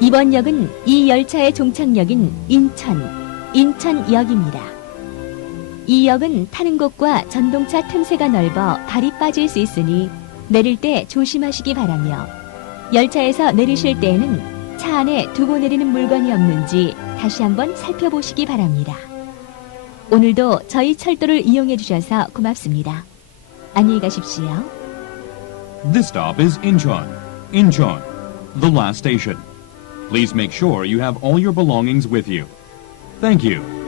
이번 역은 이 열차의 종착역인 인천, 인천역입니다. 이 역은 타는 곳과 전동차 틈새가 넓어 발이 빠질 수 있으니 내릴 때 조심하시기 바라며 열차에서 내리실 때에는 차 안에 두고 내리는 물건이 없는지 다시 한번 살펴보시기 바랍니다. 오늘도 저희 철도를 이용해 주셔서 고맙습니다. 안녕히 가십시오. This stop is Incheon. Incheon, the last station. Please make sure you have all your belongings with you. Thank you.